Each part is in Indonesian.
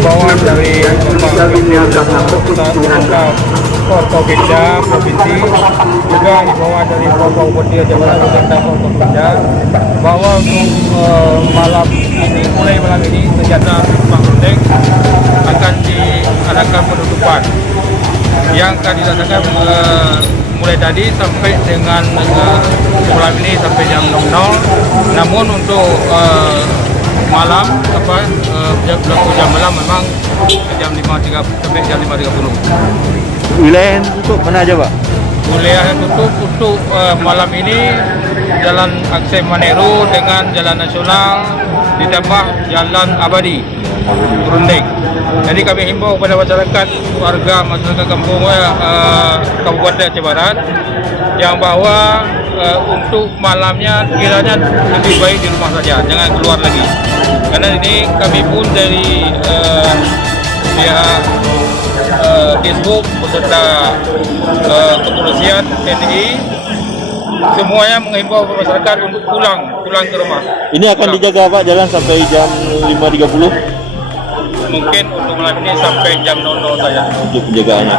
himbauan dari Bapak Forkopimda Provinsi, juga himbauan dari Bapak Bupati Jabatan Beserta Forkopimda bahwa untuk mulai malam ini kegiatan Rumah Rundeng akan diadakan penutupan yang akan dilaksanakan mulai tadi sampai dengan malam ini sampai jam 00. Namun untuk malam jam malam memang jam 5.30 sampai jam 5.30. Wilayah yang tutup mana aja, Pak? Wilayah yang tutup untuk malam ini Jalan Akses Maneru dengan Jalan Nasional ditambah Jalan Abadi Rundeng. Jadi kami himbau kepada masyarakat masyarakat kampung Kabupaten Aceh Barat yang bahwa untuk malamnya kiranya lebih baik di rumah saja, jangan keluar lagi. Karena ini kami pun dari pihak Dishub beserta kepolisian TNI semuanya menghimbau masyarakat untuk pulang ke rumah. Ini akan dijaga, Pak, jalan sampai jam 5.30? Mungkin untuk malam ini sampai jam 00 saja. Untuk penjagaannya.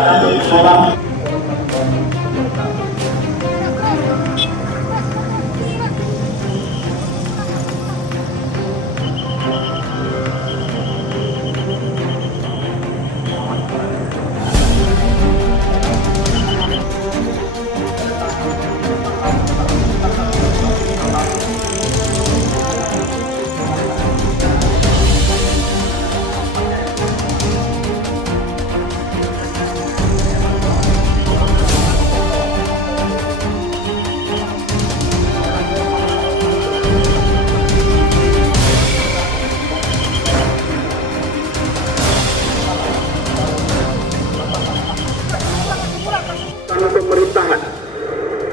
Pemerintahan,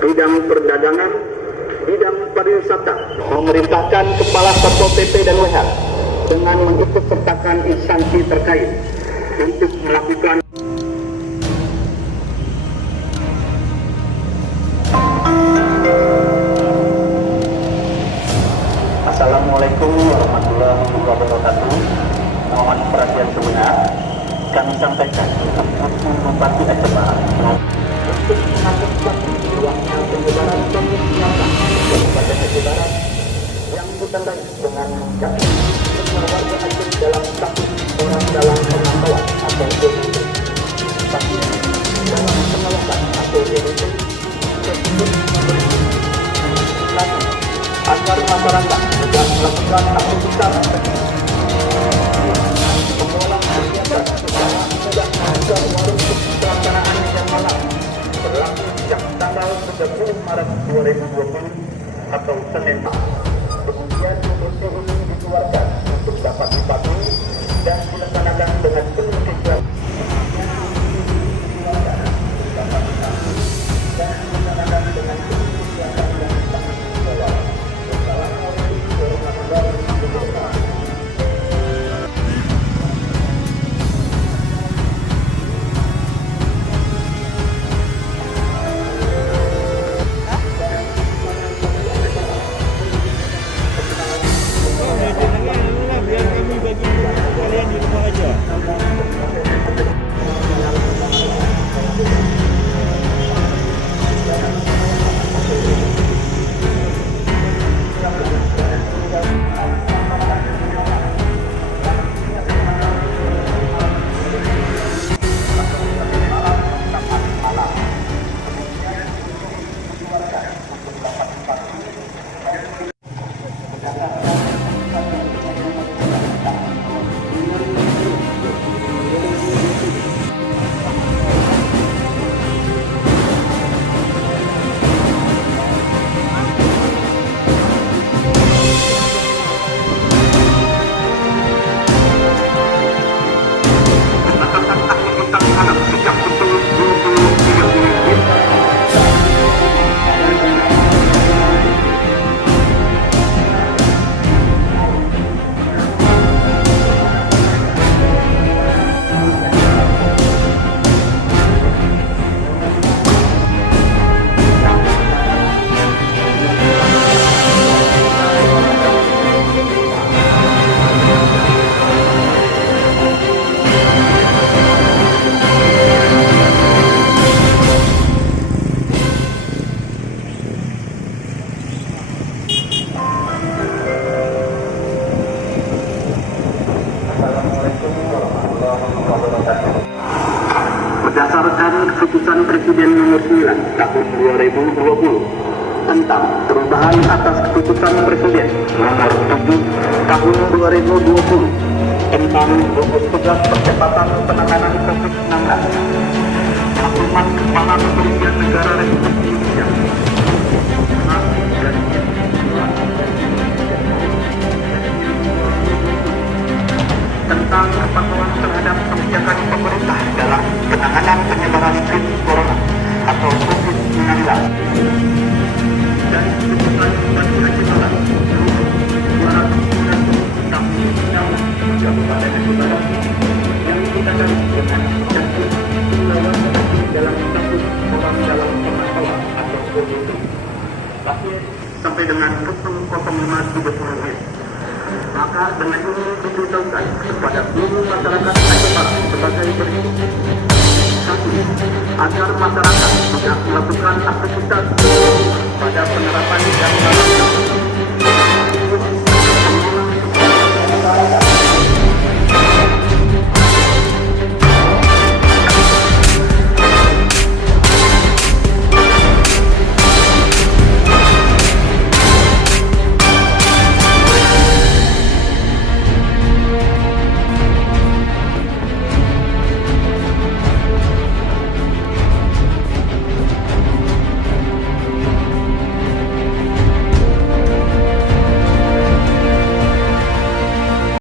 bidang perdagangan, bidang pariwisata, memerintahkan Kepala Satpol PP dan WH dengan mengikut sertakan instansi terkait untuk melakukan Assalamualaikum warahmatullahi wabarakatuh. Mohon perhatian sebenar. Kami sampaikan untuk Bupati Aceh Barat untuk mengatur luasnya penyebaran COVID-19 Kabupaten Aceh Barat yang ditandai dengan mencapai warga Aceh dalam status orang dalam pemantauan atau DDP, pasien dalam pengawasan atau DDP, tersebut agar masyarakat tidak melakukan aktivitas mengolah kegiatan secara tidak agar warung pelaksanaan yang malam berlaku sejak tanggal 30 Maret 2020 atau Senin. Kemudian UPT ini dikeluarkan untuk dapat dipatuhi dan dilaksanakan dengan penuh sesuai. Keputusan Presiden Nomor 9 Tahun 2020 tentang perubahan atas Keputusan Presiden Nomor 7 Tahun 2020 tentang gugus tugas percepatan penanganan COVID-19. Maklumat Kepala Kepolisian Negara Republik Indonesia tentang kepatuhan terhadap kebijakan pemerintah dalam penanganan penyebaran virus corona atau COVID-19 dan keputusan Bupati Aceh Barat Kabupaten Aceh Barat yang dikatakan dengan jatuh dalam status orang dalam pemantauan atau ODP pasien sampai dengan pukul 05.30. Maka dengan ini diberitahukan kepada seluruh masyarakat Aceh Barat sebagai berikut. 1. Agar masyarakat tidak melakukan aktivitas pada penerapan jam malam